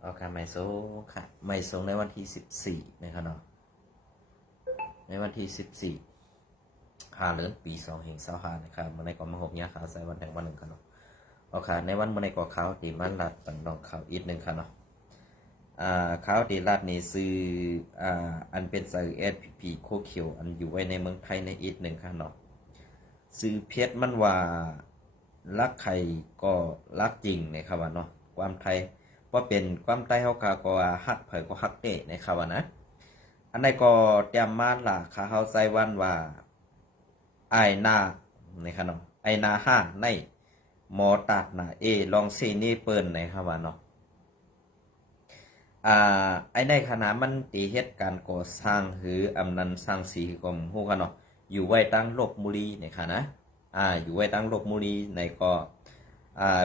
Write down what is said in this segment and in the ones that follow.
เอาการไม่ส่งค่ะไม่ส่งในวันที่14นะครับเนาะในวันที่14 เดือนปี2025นะครับวันในก่อนมาหกเนี่ยข่าวใส่วันแห่งวันหนึ่งกันเนาะเอาค่ะในวันเมื่อในก่อข่าวตีมันรัดตันดองข่าวอีกหนึ่งค่ะเนาะข่าวตีรัดนี่ซื้ออันเป็นสื่อ SPP โคเขียวอันอยู่ไว้ในเมืองไทยในอีกหนึ่งค่ะเนาะซื้อเพชรมันว่ารักใครก็รักจริงนะครับว่าเนาะความไทยว่าเป็นความไทยเขาก็ฮักเผยก็ฮักเตะนะครับว่านะอันใดก็เตรียมมาล่ะข้าเขาใส่วันว่าไอนานะครับเนาะไอนาห้าในหมอตัดนะลองซีนี่เปิ้นนะครับว่าเนาะไอในขณะมันตีเหตุการณ์ก่อสร้างหรืออำนันสร้างสีของฮู้กันเนาะอยู่ไว้ตั้งลบบุรีนะครับนะอยู่ไว้ตั้งลบบุรีในก็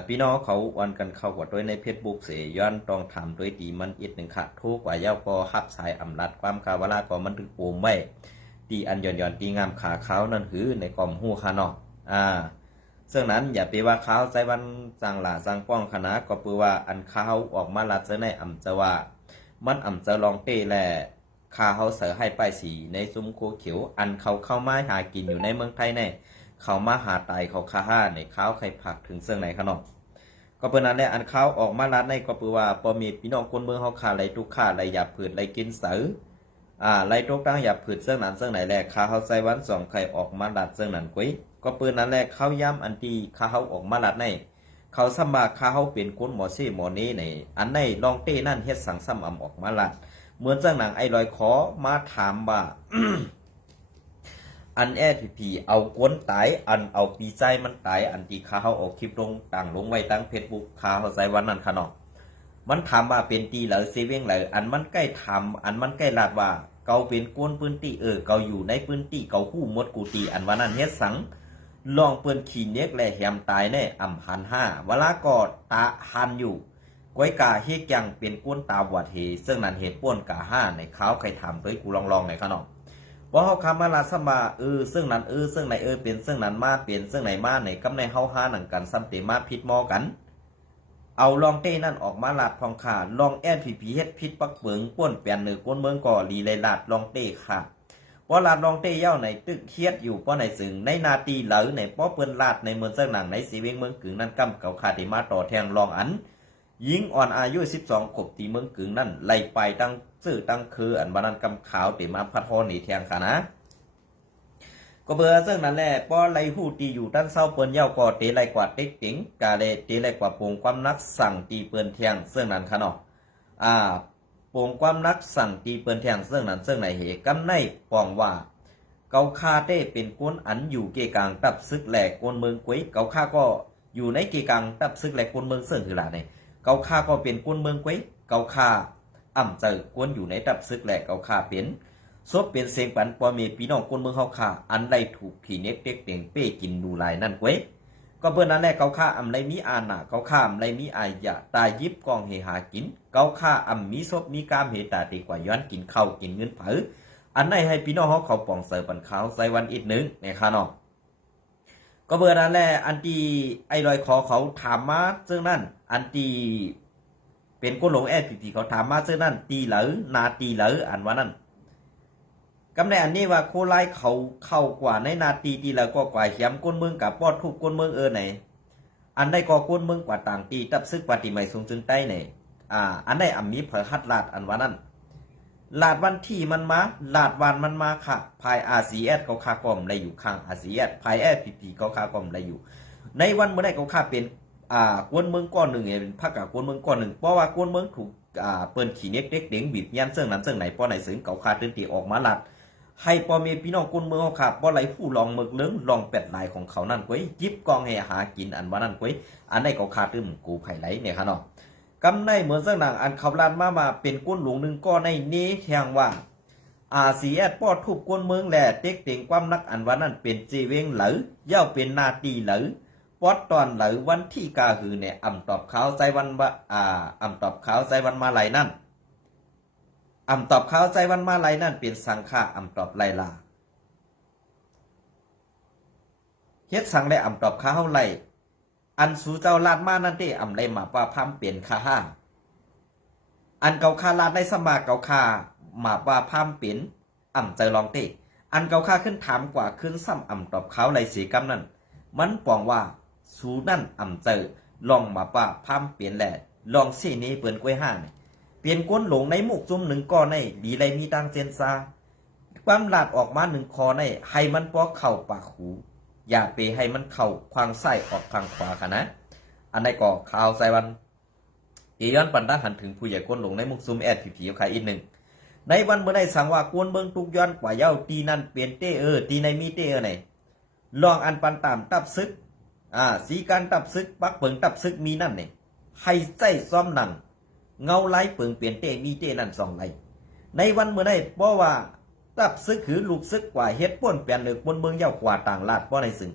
พี่น้องเขาวันกันเข้ากดด้วยในเฟซบุ๊กเสียย้อนต้องทำด้วยดีมันอีกหนึ่งค่ะทุกว่าเย้าก็ฮับสายอำลัดความกาวลาก็มันถึงปูมไว้ตีอันย่อนตีงามขาเขานั่นหือในกล่อมหูคาเนาะซึ่งนั้นอย่าไปว่าเขาใส่วันสังหลาสังป้องคณะก็เปือว่าอันเขาออกมาลัดเสในอ่ำจะว่ามันอ่ำจะลองเต้แหละข้าเขาเสือให้ป้ายสีในซุ้มโคเขียวอันเขาเข้ามาหากินอยู่ในเมืองไทยแน่เขามาหาตายเขาคาห้าในเขาใครผักถึงเสื่องไหนขนมก็เป็นนั้นแหละอันเขาออกมาลัดในก็เปือว่าพอมีพี่น้องคนเมืองเขาขาไรทุกขาไรหยาบผืดไรกินเสือไรทุกตั้งหยาบผืดเสื่องนั้นเสื่องไหนแหละเขาใส่วันสองใครออกมาลัดเสื่องนั้นกุ้ยก็ปืนนั้นแหละเขาย้ำอันที่เขาออกมาลัดในเขาสมัครเขาเป็นคนหมอซี่หมอนี้ในอันในลองเต้นั่นเฮ็ดสังซ้ำอำออกมาลัดเหมือนเจ้าหนังไอ้ลอยขอมาถามว่า อันพีเอาก้นตายอันเอาปีใจมันตายอันที่เขาออกคลิปลงต่างลงไว้ตั้งเฟซบุ๊กเขาใส่วันนั้นขนมมันถามว่าเป็นตีหรือเซเว่งหรืออันมันใกล้ทำอันมันใกล้ลาดว่าเกาเป็นก้นปืนตีเกาอยู่ในปืนตีเกาคู่มดกูตีอันวันนั้นเฮ็ดสังลองเปิ้นขี่เน็กและแหมตายในอ่ำหันห้าเวลากอดตาหันอยู่ก้อยกาเฮกยังเป็นก้นตาวัดเฮซึ่งนั้นเหตุป้นกาห้าในเขาใครถามด้วยกูลองในขนมว่าเขาคำมาลาสมาซึ่งนั้นซึ่งไหนเป็นซึ่งนั้นมาเปลี่ยนซึ่งไหนมาในกำในเฮาห้าหนังกันซ้ำเตมาพิษมอกันเอาลองเต้นั่นออกมาลาดทองขาลองพีเฮ็ดพิษปักเปิงป้นเปลี่ยนเนื้อก้นเมืองก่อลีเลยลาดลองเต้ค่ะเพราะลาดลองเต้เย้าในตึกเคียดอยู่เพราะในสึงในนาตีเหลอในป้อเปิ้นลาดในเมืองเส้นหนังในสีเวงเมืองกึ่งนั่นกำเก่าขาดมาต่อแทงลองอันยิงอ่อนอายุ12ขบตีเมืองกึ่งนั่นไล่ไปตั้งซื่อตั้งคืออันบานันกำขาวเตมาพัดฮอนี่แทงค่ะนะก็เบื่อซึ่งนั่นแหละป้อไล่หูตีอยู่ด้านเศร้าเปิ้นเย้าก็เตไล่กว่าเต็กติ๋งกาเลเตไล่กว่าปงความนักสั่งตีเปิ้นแทงซึ่งนั้นค่ะเนาะปงความนักสั่งตีเปิ้นแทงซึ่งนั้นซึ่งไหนเหกำในปองว่าเกาคาเต้เป็นก้นอันอยู่เกกลางตับซึกแหลกก้นเมืองกุ้ยเกาคาก็อยู่ในเกกลางตับซึกแหลกก้นเมืองซึ่งคือหลาเนี่ยเกาคาก็เป็นก้นเมืองกุ้ยเกาคาอ่ำเจอก้นอยู่ในตับซึกแหลกเกาคาเป็นซบเป็นเสียงปันปอมีพี่น้องก้นเมืองเฮาคาอันใดถูกผีเน็กเต็กเต็งเป้กินดูลายนั่นกุ้ยก็เพื่อนนั้นแหละเกาคาอ่ำไรมีอาณาเกาคาอ่ำไรมีอายะตายยิบกองเฮหากินเกาคาอ่ำมีซบมีกามเฮตาตีกว่าย้อนกินข้าวกินเงินเผออันไหนให้พี่น้องเขาป่องเสิร์ฟปันขาวใส่วันอีกหนึ่งในค่ะเนาะก็เบอร์นั้นแหละอันที่ไอ้ลอยคอเขาถามมาซึ่งนั่นอันที่เป็นก้นหลงพีเขาถามมาซึ่งนั่นตีเหลอนาตีเหลออันว่านั่นกำในอันนี้ว่าโคไลเขาเข้ากว่าในนาตีตีเหลอก็กว่าเขียมก้นเมืองกับปอดทุกก้นเมืองไหนอันได้ก็ก้นเมืองกว่าต่างตีตับซึกปฏิไม่ทรงจึงใต้ไหนอันได้อ่ำมีเผยฮัดลาดอันว่านั่นลาดวันที่มันมาลาดวันมันมาค่ะภายRCSเขาคากอมได้อยู่ข้างRCSภายพีเขาคากอมได้อยู่ในวันเมื่อไหร่เขาคาเป็นกวนเมืองก้อนหนึ่งเป็นพักกับกวนเมืองก้อนหนึ่งเพราะว่ากวนเมืองถูกเปิ้นขี่เน็กเด็กเด้งบีบยันเสื่องนั้นเสื่องไหนป้อไหนสึงเขาคาตื่นตีออกมาลาดให้ปอมีพี่น้องกวนเมืองเขาขาป้อไหลผู้ลองเมืองเลื้งลองเป็ดลายของเขานั่นก้อยยิบกองให้หากินอันว่านั่นก้อยอันไหนเขาคาตื่นกูไผ่ไหลเนี่ยค่ะเนาะกำในเหมือนเสื่องหนังอันเขาลานมาเป็นก้นหลวงหนึ่งก็ในนี้แทงว่าRCSป้อทุบก้นเมืองแหล่เต็กเต็งความนักอันว่านั่นเป็นจีเวงเหลอเย้าเป็นนาตีเหลอปอดตอนเหลอวันที่กาหือเนี่ยอ่ำตอบขาวใจวันว่าอ่ำตอบขาวใจวันมาไหลนั่นอ่ำตอบขาวใจวันมาไหลนั่นเป็นสังฆาอ่ำตอบไหลลาเฮ็ดสังได้อ่ำตอบขาวไหลอันสู่เจ้าลาดมานั่นเด้อ่ำได้มาป้าพัมเปลี่ยนคาห้า อันเกาคาลาดในสมาเกาคาหมาว่าพามเป็นเจอลองเตอันเกาคาขึ้นถามกว่าขึ้นซ้ำตอบเขาไรสีกำนั่นมันปองว่าสูนั่นเจอลองมาว่าพามเปลี่ยนแหละลองสีนี้เปิ้นกล้วยห้าเนี่ยเปลี่ยนก้นหลงในมุกจุ่มหนึ่งก้อนในดีไรมีตังเจนซาความลาดออกมาหนึ่งคอในให้มันปอกเข่าปากหูอย่าไปให้มันเข่าควางไส้ออกทางขวาค่ะนะอันในก่อข่าวใส่วันย้อนปันตาหันถึงผู้ใหญ่ก้นหลงในมุกซุมแอดผีๆขายอีกหนึ่งในวันเมื่อได้สั่งว่ากวนเบิงตุกย้อนกว่าเย้าตีนั่นเปลี่ยนเตตีในมีเตไหนลองอันปันตามตับซึกสีการตับซึกปักเปิงตับซึกมีนั่นเนี่ยให้ใจซ้อมหนังเงาไล่เปิงเปลี่ยนเตมีเตนั่นสองไรในวันเมื่อได้เพราะว่าตับซึกคือลูกซึกกว่าเฮ็ดป้นเปลี่ยนเลือกบนเบิงเย้ากว่าต่างลาดเพราะในซึ่ง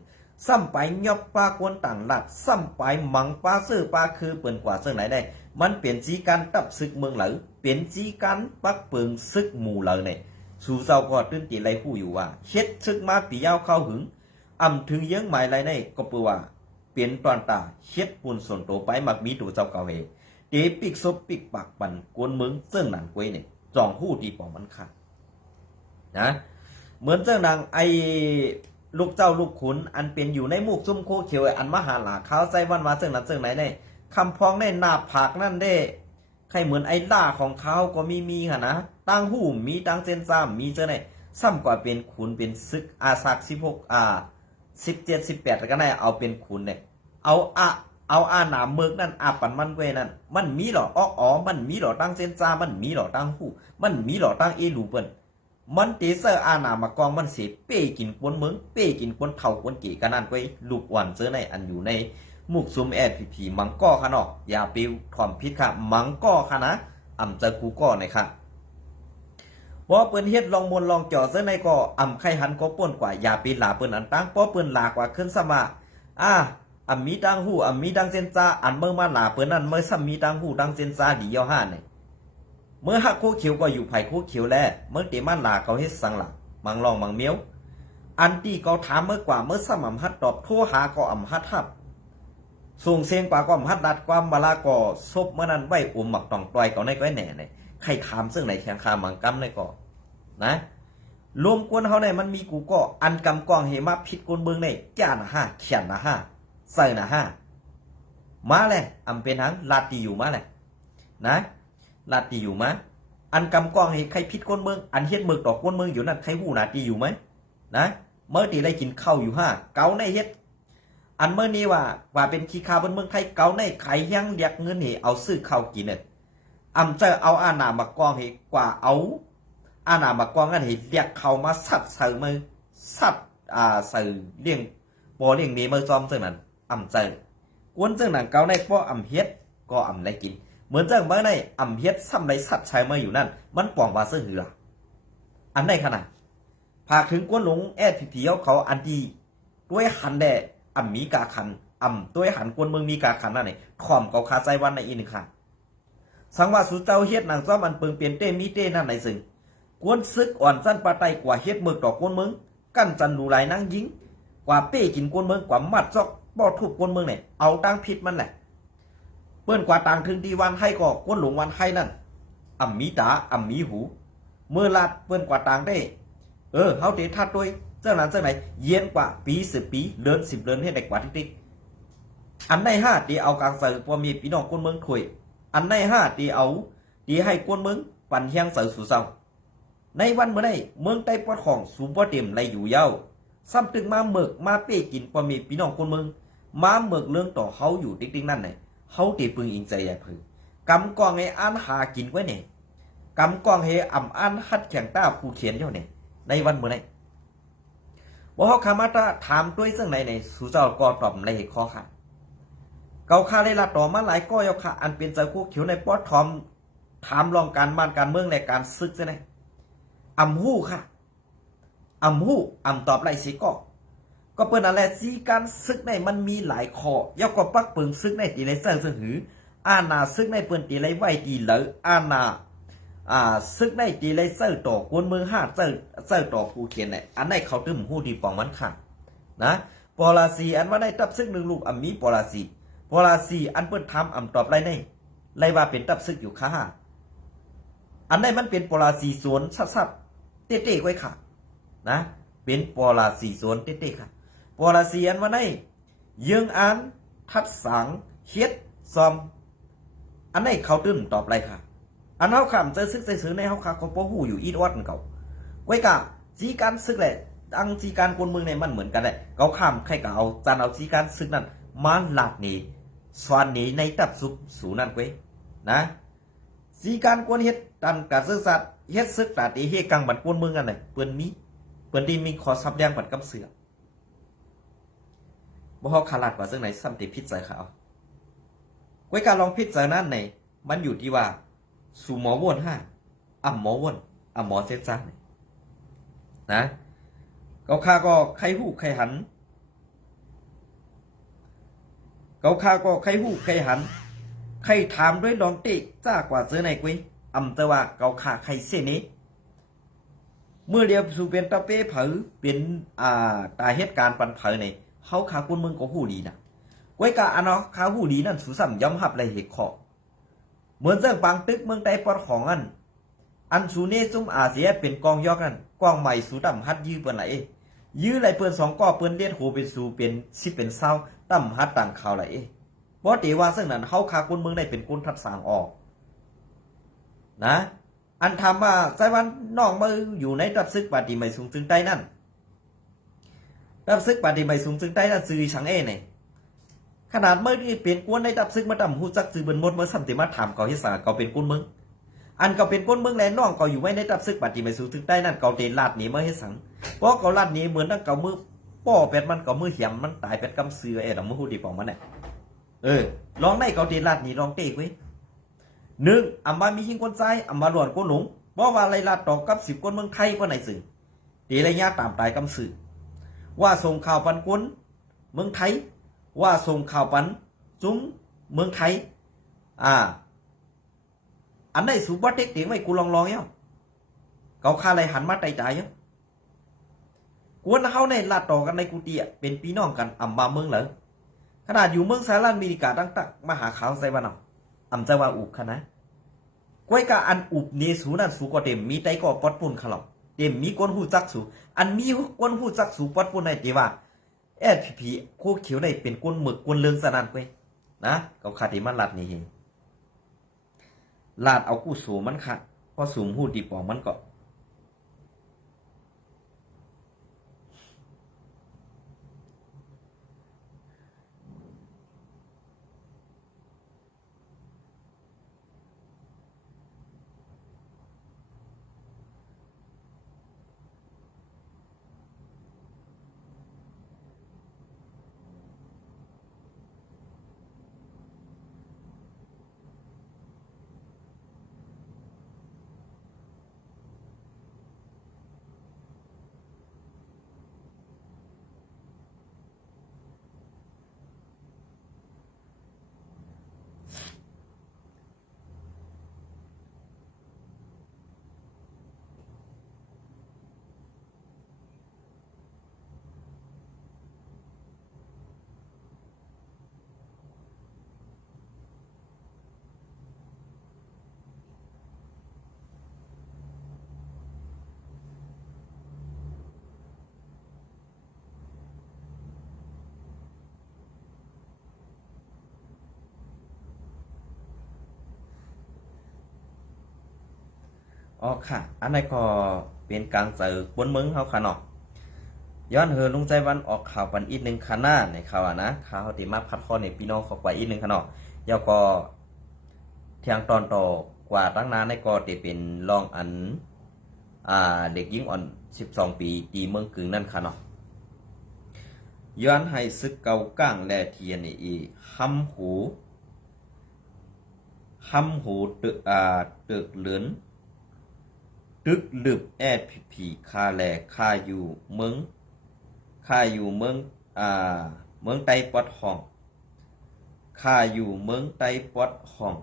ซ้ำไปยอบปลากวนต่างลาดซ้ำไปมังปลาซื้อปลาคือเปิ่นกว่าเสื้อไหนได้มันเปลี่ยนสีการตับซึกเมืองเหลือเปลี่ยนสีการปักเปิงซึกหมู่เหลือเนี่ยสู่เจ้าก็ตื่นตีไรผู้อยู่ว่าเฮ็ดซึกมาปียาวเข้าหึงถึงเยื้องหมายไรในก็เปื่อว่าเปลี่ยนตอนตาเฮ็ดปุ่นส่วนโตไปมักมีตัวเจ้าเก่าเฮเดปิกซบปิกปากปันกวนเมืองเสื้อหนังกวยเนี่ยจ่องหู้ดีปองมันขาดนะเหมือนเจ้านางไอลูกเจ้าลูกขุนอันเป็นอยู่ในมุกซุ่มโคเขียวอันมหาหลาข้าวใจวันมาเจ้านั้นเจ้าไหนได้คำพ้องในหน้าผากนั่นได้ใครเหมือนไอ้ล่าของเขาก็มีค่ะนะตั้งหูมีตั้งเส้นซ้ำมีเจ้าไหนซ้ำกว่าเป็นขุนเป็นซึกสัก17 18ก็ได้เอาเป็นขุนเนี่ยเอาหนาเมือกนั่นปันมันเวนั่นมันมีหรอมันมีหรอตั้งเส้นซ้ำมันมีหรอตั้งหูมันมีหรอตั้งเอลูเปิ้นมันเตเซอร์นามากองมันเสียเป้กินปนเมืองเป้กินปนเท่าปนเก๋กันนั่นไว้ลูกอ่อนเจอในอันอยู่ในมุกซุมแอดผีมังก้อค่ะเนาะอย่าไปความพิษค่ะมังก้อค่ะนะเจอกูก้อหน่อยค่ะว่าเปิ้นเฮ็ดลองมนลองจ่อเจอในก็ไข่หันก็ป่นกว่าอย่าไปหลาเปิ้นอันตั้งเพราะเปิ้นหลากว่าขึ้นสมามีดังหูมีดังเซนซาอันเมื่อมาหลาเปิ้นนั่นเมื่อซ้ำมีดังหูดังเซนซาดีย่อห้าเนี่ยเมื่อหักโคเขียวก็อยู่ไผ่โคเขียวแลเมื่อเตมันลาเขาเฮ็ดสังหลักมังลองมังเมียวอันที่เขาถามเมื่อกว่าเมื่อสม่ำฮัดตอบโทรหาก็ฮัดทับส่งเสียงกว่าก็ฮัดดัดความบาลาก็ซบเมื่อนั้นไว้หมักตองปล่อยก็ในก้อยแหน่เนี่ยใครถามซึ่งไหนแข่งคามังกำในก็นะรวมกวนเขาเนี่ยมันมีกูก็อันกำกองเหมาผิดกวนเมืองในจ้านะเขียนนะใส่นะมาเลยเป็นทั้งลาตีอยู่มาเลยนะลาตีอยู่มั้ยอันกำกองให้ใครพิษก้นเมืองอันเฮ็ดเมืองต่อก้นเมืองอยู่นั่นใครหูนาตีอยู่ไหมนะเมื่อตีได้กินข้าวอยู่เกาในเฮ็ดอันเมื่อนี้ว่าเป็นขี้ข้าวบนเมืองไทยเกาในไข่ยังเรียกเงินให้เอาซื้อข้าวกินเนี่ยเจอเอานามากองให้กว่าเอานามากองกันให้เรียกเขามาสัตว์ใส่มือสัตว์ใส่เลี้ยงบ่เลี้ยงนี้มือจอมเจ้ามันเจอกวนเจ้าหนังเกาในป้อเฮ็ดก็ได้กินเหมือนเจ้าเมื่อในเฮ็ดซ้ำไรสัตว์ชายมาอยู่นั่นมันป่องว่าเสื้อหืออันใดขนาดผากถึงกวนหลงแอดผีเขาอันดีด้วยหันแดมีกาคันด้วยหันกวนเมืองมีกาคันนั่นนี่ข่อมเกาคาใจวันในอีนึงค่ะสังว่าสุเจ้าเฮ็ดนางซ้อมอันเปิงเปลี่ยนเต้มีเต้นั่นในซึ่งกวนซึกอ่อนสั้นปลาไตกว่าเฮ็ดเมือกต่อกวนเมืองกั้นจันดูไหลนั่งยิงกว่าเป้กินกวนเมืองกว่ามัดซอกบ่ทุบกวนเมืองเนี่ยเอาตั้งพิษมันแหละเปิ้นกว่าต่างถึงดีวันให้ก็กวนหลงวันให้นั่นมีตามีหูเมื่อลาดเปิ้นกว่าต่างได้เฮาเตทัดด้วยเจ้านั้นเจ้าไหนเย็นกว่าปี10 ปีเดือน10 เดือนให้ได้กว่าติ๊กอันใน5ตีเอากลางใส่พอมีพี่น้องกวนเมืองถวยอันใน5ตีเอาตีให้กวนเมืองปั่นเฮียงใส่สู่เศร้าในวันเมื่อได้เมืองใต้ปอดของสูบบ่เต็มไรอยู่ยาวซ้ำตึงมาเมือกมาเป้กินพอมีพี่น้องกวนเมืองมาเมือกเรื่องต่อเฮาอยู่ติ๊กนั่นไหนเขาตีปึงอิงใจใหญ่พือกำกองให้หากินไว้เนี่ยกำกองให้อันฮัดแข่งต้าผู้เขียนเท่าเนี่ยในวันเมื่อไหร่ว่าเขาขามาตาถามด้วยซึ่งในสุเจ้าก็ตอบในข้อค่ะเกาคาได้ละต่อมาหลายก้อยค่ะอันเป็นใจคู่เขียวในป้อทอมถามลองการบ้านการเมืองในการซึกใช่ไหมหู้ค่ะหู้ตอบไรสิก็เปิ้นอะไรสีการซึกในมันมีหลายข้อย่อก็ปักเปิงซึกในตีไรเซิงซึ่งหือนาซึกในเปิ้นตีไรไว้ตีเหลอนาซึกในตีไรเซิงต่อกวนเมือง5เซิงต่อผู้เขียนเนี่ยอันไหนเขาตึมหู้ดีปองมันค่ะนะปอลาซีอันว่าได้ตับซึก1 ลูกมีปอลาซีอันเปิ้นทำตอบไรในไรว่าเป็นตับซึกอยู่ค่ะ อันใดมันเป็นปลาสีสวนชัดๆเต้ๆไว้ค่ะนะเป็นปลาสีสวนเต้ๆค่ะปลาสีอันว่าได้ยังอ่านทัดสังเฮ็ดซอมอันไหนเขาตื้นตอบไรค่ะอันเฮาคำจะซึกใจซื้อในเฮาค่ะเขาบ่ฮู้อยู่อีดอดเก่าไว้กะจีการซึกแหละอังจีการกวนเมืองในมันเหมือนกันแหละเขาข้ามใครก็เอาจานเอาจีการซึกนั้นมาหลักนี่สวนนี้ในตับสุกสูนั่นเว้ยนะจีการกวนเฮ็ดตันกะซึกสัตว์เฮ็ดซึกตาตีเฮกังบัดกวนเมืองกันเลยเปิ้นที่มีขอซับแดงบัดกำเสือบ่เฮาขาลาดกว่าซึ่งไหนซ้ำติพิษใส่เขาไว้การลองพิษใส่นั้นในมันอยู่ที่ว่าสู่หมอวนหมอวนหมอเส้นซ่านะเขาข้าก็ใครหู้ใครหันเขาข้าก็ใครหู้ใครหันใครถามด้วยลองติจ้ากว่าเจอไหนกุ้ยแต่ว่าเขาข้าใครเส้นนี้เมื่อเรียบสู่เป็นตะเป้เผอเป็นตาเหตุการณ์ปันเผอในเขาขาคุณมึงก็หู้ดีนะไว้กะอันเนาะขาหู้ดีนั่นสุสัมย้ำหับเลยเหตุข้อเหมือนเรื่องปังตึกเมืองใดปอดของอันสูเนซุ่มอาเซียเป็นกองยอกกันกองใหม่สูต่ำฮัดยื้อเปิ้นไหลยื้อไหลเปิ้นสองก้อเปิ้นเลียดโหเป็นสูเป็นสิเป็นเศร้าต่ำฮัดต่างข่าวไหลเพราะเตว่าซึ่งนั้นเฮาคาคนเมืองได้เป็นคนทัดสางออกนะอันทำว่าไต้หวันน้องมืออยู่ในรับซึกปฏิไม่สูงจึงใต้นั่นรับซึกปฏิไม่สูงจึงใต้นั่นซื้อชังเนี่ยขนาดเมื่อที่เป็นกวนในรับซึกมาต่ำหูจักซื้อเบิ่นหมดเมื่อสัมติมาถามเขาเฮ็ดสาเขาเป็นคนเมืองอันก็เป็นคนเมืองแลน้องก็อยู่ไว้ในตับซึกปฏิไม่สูงถึงใต้นั่นเขาเตลาดหนีมาให้สังเพราะเขาลาดหนีเหมือนตั้งเก่ามือป้อเป็ดมันก็มือเหี่ยมมันตายเป็ดกำเสือดอกมือหูดีปองมันเนี่ยลองได้เขาเตลาดหนีลองเตะไว้1มามียิงคนใจมาหลวนคนหลงเพราะว่าอะไรลาดต่อกับ10คนเมืองไทยเพราะไหนสื่อตีระยะตามตายกำสือว่าส่งข่าวปันคนเมืองไทยว่าส่งข่าวปันจุ้มเมืองไทยอันไหนสูบวัดเด็กเตียงไว้กูลองเนาะเขาคาอะไรหันมาใจใจเนาะกวนเขาในลาดต่อกันในกูเตียเป็นพี่น้องกันมาเมืองเหรอขนาดอยู่เมืองสหรัฐอเมริกาตั้งตักมาหาเขาใส่บ้านเอาใจว่าอุบขนาดก้อยกาอันอุบเนสูนั่นสูก็เต็มมีใจก็ปอดปุ่นขลับเต็มมีก้นหูจักสูอันมีก้นหูจักสูปอดปุ่นในเตียว่าพีโคเขียวได้เป็นก้นหมึกก้นเลืองสนั่นก้อยนะเขาขาดที่มันลัดนี่เองลาดเอากู้สูมันค่ะพอสูงหูดีปองมันก็ค่ะอันนี้ก็เป็นการเจอบนเมืองเขาค่ะเนาะย้อนลุงใจวันออกข่าวปันอีกหนึ่งขนาดในข่าวนะข่าวติมาพัดข้อในพี่น้องขอกว่าอีกหนึ่งขนาดยาวก็เที่ยงตอนต่อกว่าตั้งนานในก็จะเป็นรองอันเด็กหญิงอ่อน12 ปีตีเมืองกึ่งนั่นค่ะเนาะย้อนให้ซึกเกาก้างและเทียนอีห้ำหูตึกเหลือนตึกลึบผีคาแลคาอยู่เมืองเมืองไต้ปอดห้องข้าอยู่เมืองไต้ปอดห้อง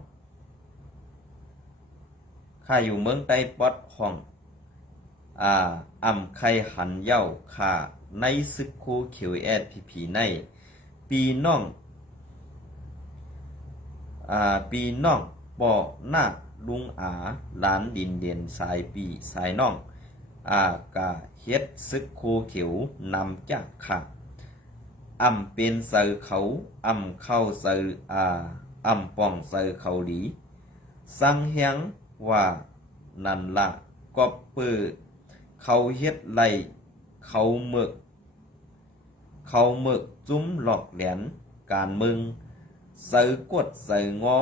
ไข่หันเย้าข้าในซึกคูเขียวผีในปีน้องปอหน้า ลุงอาหลานดินเด่นสายปีสายน้องกะเฮ็ดซึกโคเขียวนำจากค่ะเป็นเสือเขาเข้าเสือป่องเสือเขาหลีสั่งเฮียงว่านั่นละก็เปื้อเขาเฮ็ดไล่เขาเมึกจุ้มหลอกแหลนการมึงเสือกดเสืองอ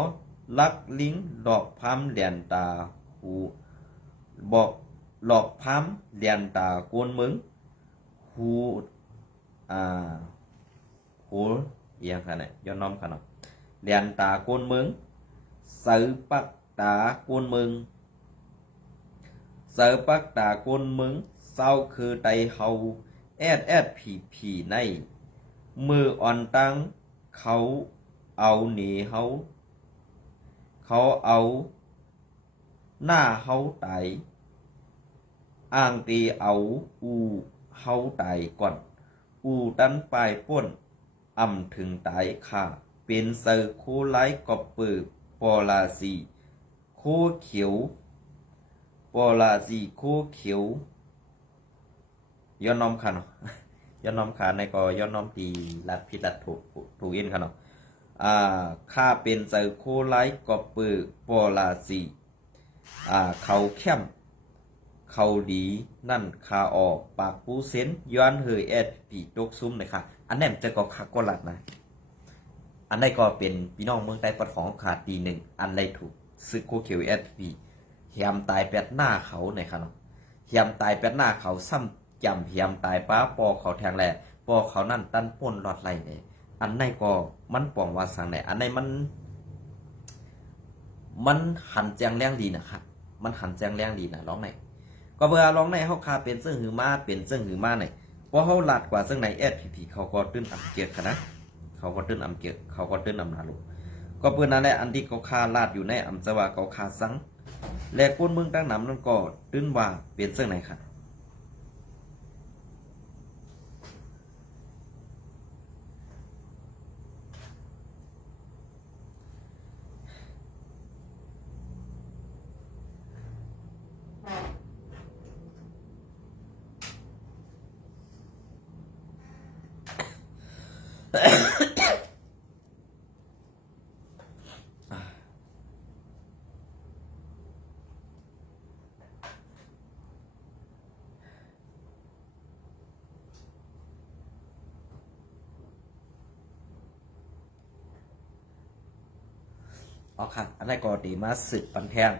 ลักลิงหลอกพามแหลนตาหูบอกหลอกพามแหลนตากวนมึงหูเอียงค่ะเนี่ยย้อนน้อมค่ะเนาะแหลนตากวนมึงเสือปักตากวนมึงเสือปักตากวนมึงเศร้าคือไตเฮาแอดผีในมืออ่อนตั้งเขาเอาหนีเขาเอาหน้าเฮาไตอ้างตีเอาเฮาไตก่อนตันปลายป่นถึงตายค่ะเป็นเซอร์โคไลกอบเปิดปอลาซีโคเขียวปอลาซีโคเขียวย้อนน้อมค่ะเนาะย้อนน้อมขาในก็ย้อนน้อมตีลัดผิดลัดถูกอินค่ะเนาะข้าเป็นเซอร์โคไลกอบเปิดปอลาซีเขาเข้มเขาดีนั่นคาออกปากปูเซนย้อนเฮยแอดปีตกซุ้มเลยค่ะอันนั้นจะก็คักก็หลัดนะอันใดก็เป็นพี่น้องเมืองใต้ปอดของขาดตีหนึ่งอันใดถูกซึกโคเขียวแอดปีเฮียมตายแปดหน้าเขาในค่ะเนาะเฮียมตายแปดหน้าเขาซ้ำจำเฮียมตายป้าปอเขาแทงแหล่ปอเขานั่นตั้นป่นหลอดไหลเนี่ยอันใดก็มันป่องว่าสังไหนอันใดมันหันแจงแรงดีนะครับมันหันแจงแรงดีนะร้องไหนก็เวลาร้องในเขาคาเป็นซึ่งหือมาเป็นซึ่งหือมาไหนเพราะเขาหลัดกว่าซึ่งในแอดผีเขาก็ตื้นอำเกียรค่ะนะเขาก็ตื้นอำเกียรเขาก็ตื้นอำนาลูกก็เพื่อนนั่นแหละอันที่เขาคาลาดอยู่ในอำจะว่าเขาคาสังและก้นเมืองตั้งน้ำนั่นก็ตื้นว่าเป็นซึ่งไหนค่ะอ๋อค่ะอันนั้นก็ดีมาสืบปันแทง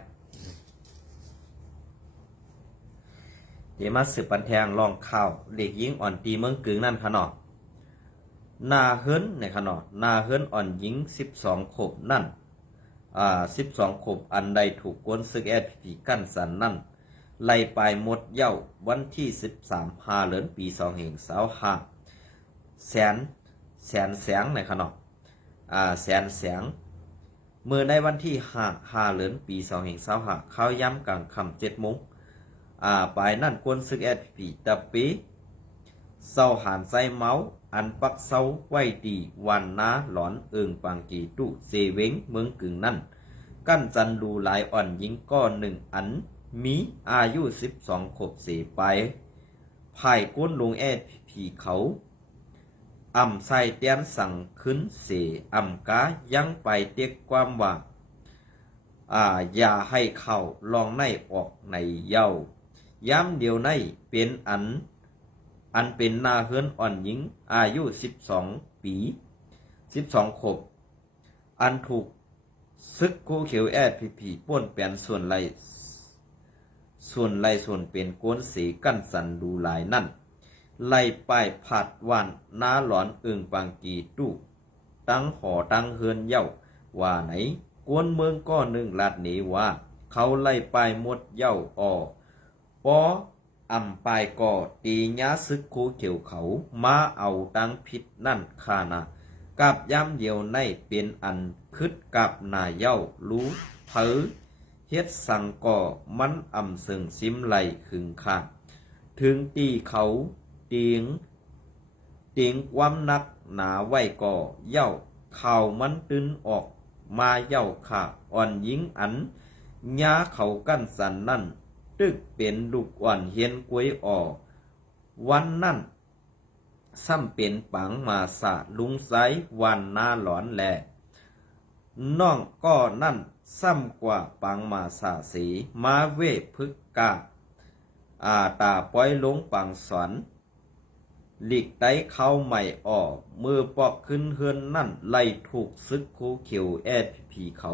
สืบปันแทงลองข่าวเด็กหญิงอ่อนตีเมืองกึ่งนั่นค่ะเนาะนาเฮิรนในค่ะเนาะนาเฮิรนอ่อนหญิง12 ขวบนั่น12 ขวบอันใดถูกกวนซึกแอดผีกั้นสันนั่นไล่ไปหมดเย้าวันที่13 เดือนปี2525แสงในค่ะเนาะแสงเมื่อในวันที่5 เดือนปี2525เขาย้ำกลางค่ำ7 โมงปลายนั่นกวนซึกแอดผีตะปีเศร้าหานไซเมาอันปักเศร้าไว้ดีวันนาหลอนปังกีตุเซเวงเมืองกึ่งนั่นกั้นจันดูหลายอ่อนยิงก้อนหนึ่งอันมีอายุ12 ขวบเสไปภายก้นลงแอดผีเขาใส่เตียนสั่งขึ้นเสกายังไปเตียกความว่าอย่าให้เข้าลองในออกในเย้าย้ำเดียวในเป็นอันเป็นนาเฮือนอ่อนหญิงอายุ12 ปี12 ขวบอันถูกซึกโคเขียวแอดผีป่นเปลี่ยนส่วนไรเป็นก้นสีกั้นสันดูหลายนั่นไล่ป้ายผัดวันนาหลอนปังกีตู้ตั้งหอตั้งเฮือนเย้าว่าไหนกวนเมืองก้อนหนึ่งลาดหนีว่าเขาไล่ป้ายหมดเย้าปอปายก่อตีญาซึกโคเขียวเขามาเอาตั้งผิดนั่นคานากับย้ำเดียวในเป็นอันคึดกับนายเย้ารู้เผอเฮ็ดสังก่อมันซึ่งซิมไหลขึงข้างถึงตีเขาเตียงความนักหนาไว้ก่อเย้าข่าวมันตื้นออกมาเย้าค่ะอ่อนยิงอัน ยาเขากั้นสันนั่นตึกเป็นลูกอ่อนเฮียนกวยออกวันนั่นซ้ำเป็นปังมาสะลุงไซวันหน้าหลอนแลน้องก็นั่นซ้ำกว่าปังมาสะสีมาเวพึกกาตาป้อยลงปังสอนหลีกไตเข้าใหม่ออกมือปอกขึ้นเฮือนนั่นไล่ถูกซึกคูเขียวแอดผีเขา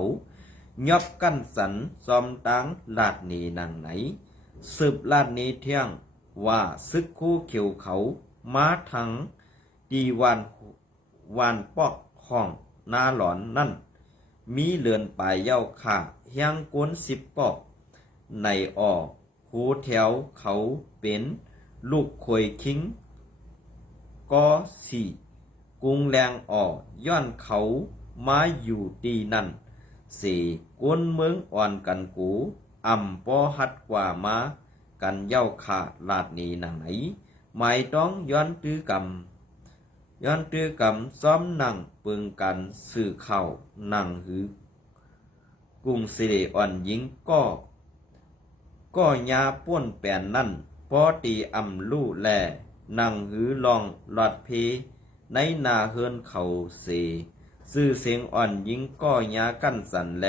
ยอบกั้นสันซอมตังลาดนีนางไหนสืบลาดนี้เที่ยงว่าซึกคู่เขียวเขามาทั้งดีวานปอกห้องนาหลอนนั่นมีเลือนปลายเย้าขาเฮียงกวน10 ปอกในออกหูแถวเขาเป็นลูกคอยคิงก็สี่กุงแรงออกย้อนเขามาอยู่ดีนั่นสี่กวนเมืองอ่อนกันกูปอหัดกว่ามากันเย้าขาลาดนีหนังไหนไม่ต้องย้อนตื้อกำซ้อมนั่งปึงกันสื่อเข่านั่งหือกุ้งสิเดอ่อนยิงก็ยาป้วนแป่นนั่นพอตีลู่แลนั่งหือลองหลอดเพในนาเฮือนเขาเสซื่อเสียงอ่อนยิงก็ยากั้นสันแล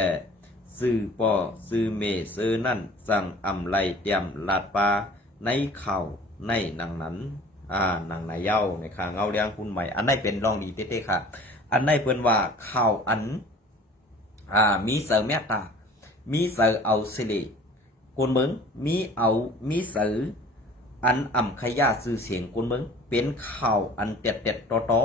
ซื่อปอซื่อเมซื่อนั่นสั่งไลเตรียมลาดปลาในเข่าในนางนั้นนางนายเย้าในข้างเงาเลี้ยงคุณใหม่อันนี้เป็นรองดีเต้ๆค่ะอันนี้เปิ้นว่าข่าวอันมีเสือแม่ตามีเสือเอาสิริกุนเมืองมีเสืออันขยะสื่อเสียงกุนเมืองเป็นข่าวอันเต็ดๆตอ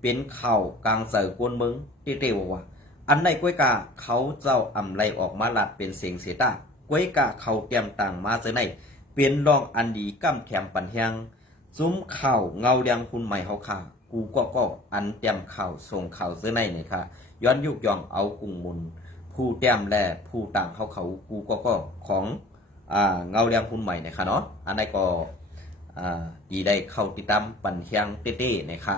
เป็นข่าวกลางเสือกุนเมืองเต้ๆว่าอันในก้วยกาเขาเจ้าไลออกมาลัดเป็นเสียงเสตาก้วยกาเขาเตรียมต่างมาเสในเป็นรองอันดีก้ำแถมปันแหงซุ้มข่าวเงาเรียงคุณใหม่เขาค่ะกูก็อันเตรียมข่าวส่งข่าวเสในเนี่ยค่ะย้อนยุกย่องเอากุ้งมุนผู้เตรียมแลผู้ต่างเขากูก็ของเงาเรียงคุณใหม่เนี่ยค่ะเนาะอันนี้ก็ดีได้เข้าติดตามปันแหงเต้ๆเนี่ยค่ะ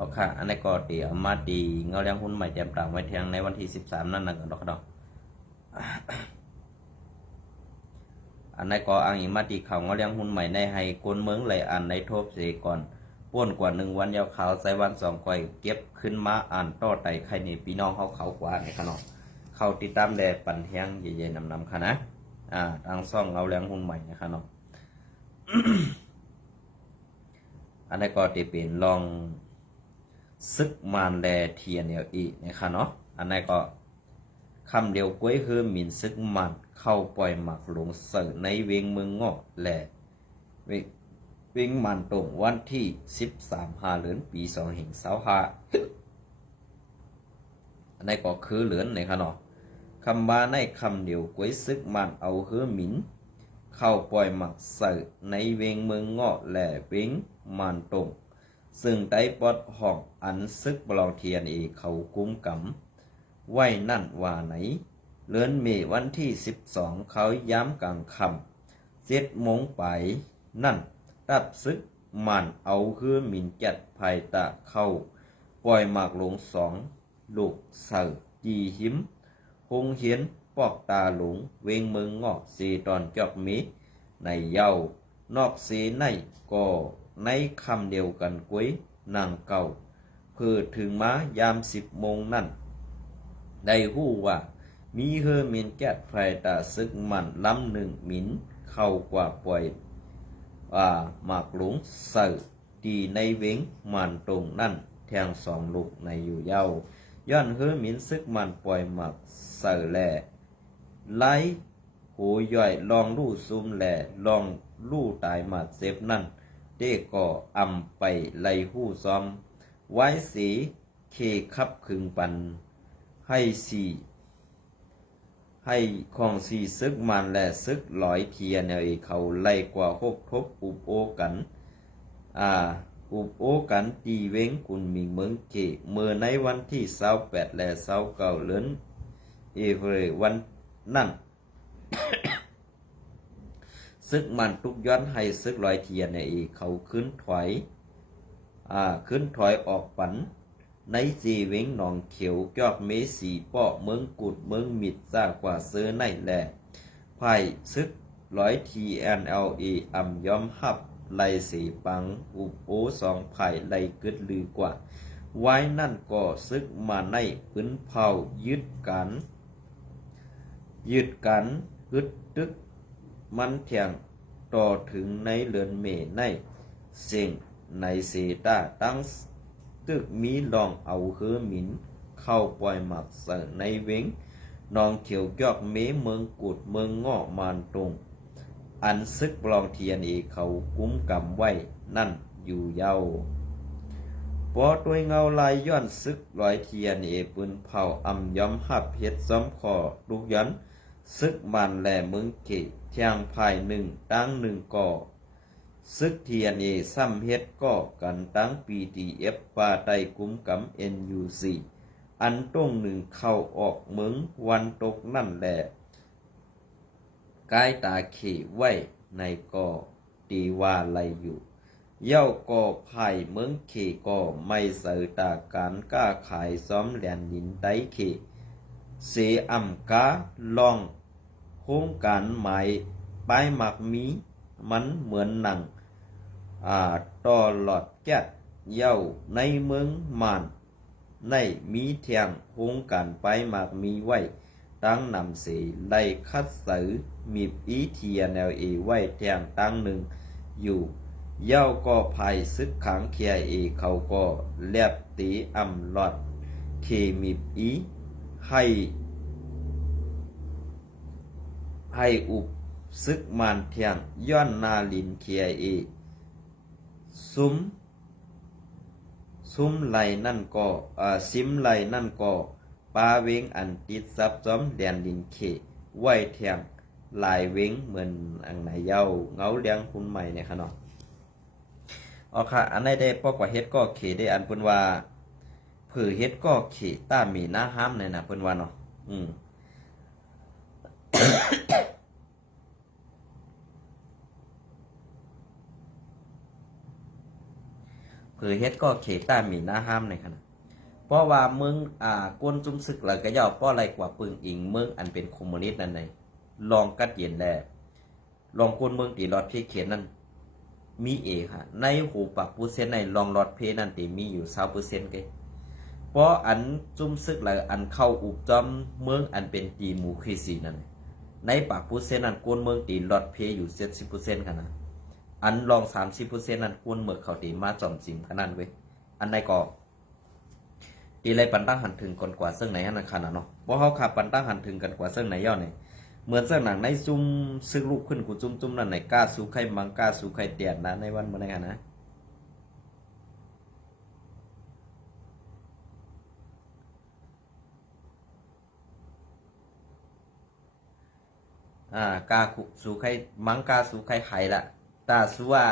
โอเคอันนี้ก็เดี๋ยวมาดีเงาเลี้ยงหุ้นใหม่เตรียมต่างไว้เทียงในวันที่13นั่นกันดอกอันนี้ก็อังอีมาดีข่าวเงาเลี้ยงหุ้นใหม่ในให้คนเมืองไหลอ่านในทบเสก่อนป้วนกว่า1 วันยาวขาวใส่วัน2 ก่อยเก็บขึ้นมาอ่านต่อไต่ใครนี่พี่น้องเขากว่าในขนมเขาติดตามแลปั่นแห้งเย็นๆนำค่ะนะทางซ่องเงาเลี้ยงหุ้นใหม่นะครับเนาะ อันนี้ก็จะเป็นลองซึกมานแลเทียนเอลีนะครับเนาะอันนี้ก็คำเดียวก้วยคือมินซึกมันเข้าปล่อยหมักหลงเสือในเวงเมืองเงาะแหล่เวงมันตรงวันที่13 เดือนปี2525อันนี้ก็คือเหลือนนะครับเนาะคำว่าในคำเดียวก้วยซึกมันเอาคือมินเข้าปล่อยหมักเสือในเวงเมืองเงาะแหล่เวงมันตรงซึ่งได้ปลดห้องอันซึกบลองเทียนเขากุมกำไว้นั่นว่าไหนเลือนเมวันที่12เขาย้ำกลางคำ7 โมงไปนั่นตับซึกมันเอาคือมินจัดภายตะเข้าปล่อยหมากหลง2 ลูกเสือจีหิมคงเหียนปอกตาหลงเวงเมืองเงาะสีตอนจอกมีในเย้านอกสีในก็ในคำเดียวกันกุ้ยนางเก่าเพื่อถึงมายาม10 โมงนั่นได้หู้ว่ามีเฮอมินแก๊สไฟตาซึกมันลำ1 มินเข้ากว่าปล่อยหมากหลงเสือดีในเวงมันตรงนั่นแทง2 ลูกในอยู่เย้าย้อนเฮอมินซึกมันปล่อยหมากเสือแหล่ไล่ โหย่อยลองลู่ซุมแหล่ลองลู่ตายมาเซฟนั่นเด้ก่ออำไปไล่หู้ซ้อมไว้สีเคคับคึงปันให้สี่ให้ของสี่ซึกมันและซึกลอยเทียนเขาไล่กว่าหกทบอุบโอกันอุบโอกันตีเว้งกุนมีเมืองเกเมื่อในวันที่28และ29เดือนวันนั่น ซึกมันทุกย้อนให้ซึกลอยเทียนเขาขึ้นถอยออกปันในจีเวงหนองเขียวจอกเมสีป้อเมืองกุดเมืองมิดซากว่าเสื้อในแหล่ไผ่ซึกร้อย TNLA อ่ำย้อมหับไลสีปังอุบโอสองไผ่ไลกึดลือกว่าไว้นั่นก็ซึกมาในพื้นเผายึดกันฮึดตึกมันเถียงต่อถึงในเลือนเมในเสียงในเสตาตั้งตึกมีลองเอาเฮือหมินเข้าปล่อยหมักเสในเว้งนองเขียวยอกเมเมืองกุดเมืองเงาะมานตรงอันซึกปลองเทียนเขากุ้มกำไว้นั่นอยู่เย้าพอตัวเงาลายย้อนซึกลอยเทียนปืนเผาอำย้อมหับเฮ็ดซ้อมคอลูกยันซึกมันแหล่เมืองเกเทียงภายหนึ่งตั้งหนึ่งก่อซึกเทียนซ้ำเฮ็ดก่อกันตั้ง PDF ป่าไตกุ้มกำ NUC อันต้งหนึ่งเข้าออกเมืองวันตกนั่นแหละกายตาเขไว้ในก่อตีว่าไลอยู่เย้าก่อไผ่เมืองเขก่อไม่เสือตาการกล้าขายซ้อมแหลนดินไตเขเสอำกาลองโครงการหมายป้ายหมักมีมันเหมือนหนังต่อหลอดแก๊สเย้าในเมืองมานในมีเทียงโครงการป้ายหมักมีไว้ตั้งนำเสไล่คัดสือมีETNLAไว้เทียงตั้งหนึ่งอยู่เย้าก็ภัยซึกขังเคียเขาก็แลบตีอำหลอดเคมีให้อุบซึกมานเทียงย้อนนาลินเคียซุ้มไหลนั่นก็ซิมไหลนั่นก็ปาเวงอันติดซับซ้อมแดนดินเขไว้เทียงลายเวงเหมือนอังไหนเย้าเงาเลี้ยงคุณใหม่เนี่ยค่ะเนาะอ๋อค่ะอันไหนได้ปอกว่าเฮ็ดก็เขได้อันเพิ่นว่าเผือเฮ็ดก็เขต้ามีหน้าห้ามเนี่ยนะเพิ่นว่าเนาะเผือเฮ็ดก็เขต้ามีหน้าห้ามเนี่ยค่ะเพราะว่าเมืองกวนจุ้มซึกแล้วก็ย่อป้อไรกว่าปึงอิงเมืองอันเป็นคอมมิวนิสต์นั่นไงลองกัดเย็นแลลองกวนเมืองตีรอดเพเขียนนั่นมีค่ะในหูปัก%ในลองรอดเพนั่นตีมีอยู่20%เกเพราะอันจุ้มซึกแล้วอันเข้าอุบจอมเมืองอันเป็นตีหมู่คซีนั่นในปัก%นั้นกวนเมืองตีรอดเพอยู่70%กันนะอันลอง30%นั้นกวนเมืองเขาตีมาจอมจิมขนาดเว้ยอันใดก็ตีไรปันตั้งหันถึงก่อนกว่าซึ่งไหนนั่นขนาดเนาะเพราะเขาขับปันตั้งหันถึงกันกว่าซึ่งไหนย่อเนี่ยเหมือนเสื้อหนังในซุ่มซึ่งลูกขึ้นกูจุ่มนั่นไหนกล้าสู้ใครมังกล้าสู้ใครเตียนนะในวันเมื่อไหร่นะกล้าสู้ใครมังกล้าสู้ใครไข่ละตาสู้ว่า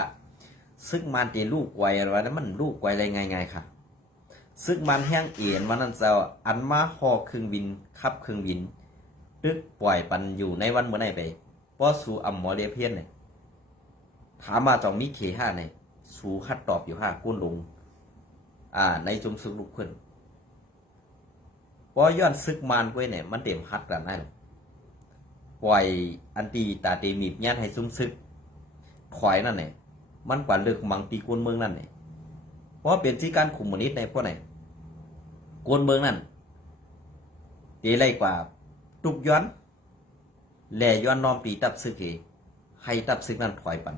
ซึ่งมันตีลูกไวอะไรนั้นมันลูกไวอะไรไงค่ะซึ่งมันแห้งเอียนมันนั่นเจ้าอันมาห่อเครื่องบินขับเครื่องบินตึกปล่อยปันอยู่ในวันเมื่อไหร่ไปเพราะสูอัมมอเดียเพียนเนี่ยถามมาจองมีK5เนี่ยสูคัดตอบอยู่กุ้นลงในจุมซึกลูกขึ้นเพราะย้อนซึกมันกล้วยเนี่ยมันเต็มฮัดกันนั่นปล่อยอันตีตาเตมีบยันให้ซุ่มซึกถอยนั่นเนี่ยมันกว่าเลือกมังตีกวนเมืองนั่นเนี่ยเพราะเป็นที่การคุมมนิษในพวกไหนกวนเมืองนั่นตีไรกว่าตุกย้อนแหล่ย้อนน้อมตีตับซึกให้ตับซึกนั้นถอยปัน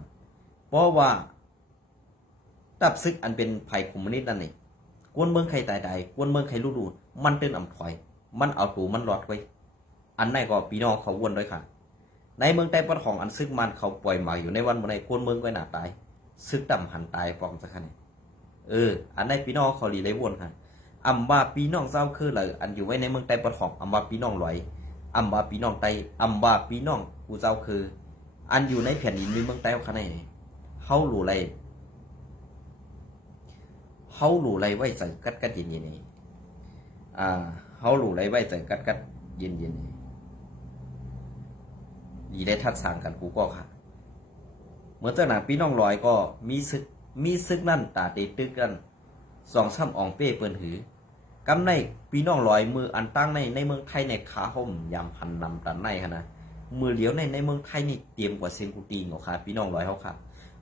เพราะว่าตับซึกอันเป็นภัยคอมมิวนิสต์นั่นเองกวนเมืองใครตายใดกวนเมืองใครรู้มันเตือนอ่ำถอยมันเอาตูมันหลอดไว้อันไหนก็ปีน้องเขาวนด้วยค่ะ ในเมืองใต้ปะของอันซึกมันเขาปล่อยหมาอยู่ในวันในคนเมืองก็หนาตายซึกดำหันตายปอมสักคันอันในพี่น้องเขาลีเลยวนค่ะอำว่าพี่น้องเศร้าคือเลยอันอยู่ไว้ในเมืองใต้ปะของอำว่าพี่น้องลอยอำว่าพี่น้องไตอำว่าพี่น้องกูเจ้าคือ อันอยู่ในแผ่นดินในเมืองใต้เขาไหนเขาหลู่ไรไว้ใส่กัดเย็นๆนี่เขาหลู่ไรไว้ใส่กัดเย็นๆนี่ดีได้ทัดสางกันกูก็ค่ะเมื่อเจ้าหนังพี่น้องลอยก็มีซึกนั่นตาเตตึกกัน2-3อ่องเป้เปิ้นหือกำในพี่น้องลอยมืออันตั้งในเมืองไทยในขาห่มยำพันนำตันในค่ะนะมือเหลียวในเมืองไทยนี่เตรียมกว่าเซนกูตีนของค่ะพี่น้องลอยเขาค่ะ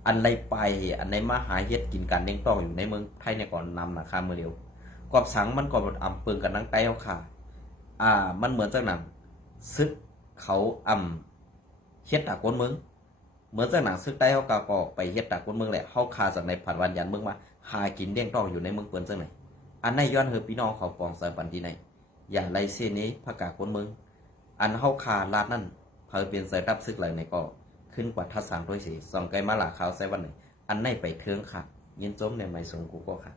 อันไรไปอันในมาหาเฮ็ดกินกันเด้งต้องอยู่ในเมืองไทยในก่อนนำนะคะมือเหลียวกอบสังมันก่อนอำเปิงกันนังไตเขาค่ะมันเหมือนจังหนังซึกเขาเฮ็ดตากวนเมืองเหมือนจังหนังซึกไตเขาก็ไปเฮ็ดตากวนเมืองแหละเขาคาจากในผัดวันยันเมืองมาหากินเด้งต้องอยู่ในเมืองเปิ้นจังไหนอันในย้อนเฮอพี่น้องเขาปองใส่ปันที่ไหนอย่าไรเส้นนี้ผักกาคนเมืองอันเฮาคาลาดนั่นเพอเป็นใส่รับซึกไหลในก็ขึ้นกว่าทัศน์ด้วยสิส่องไกลมาหลาขาวใส่วันหนึ่งอันในไปเทืองค่ะยินจมในไม้สงกูก็ค่ะ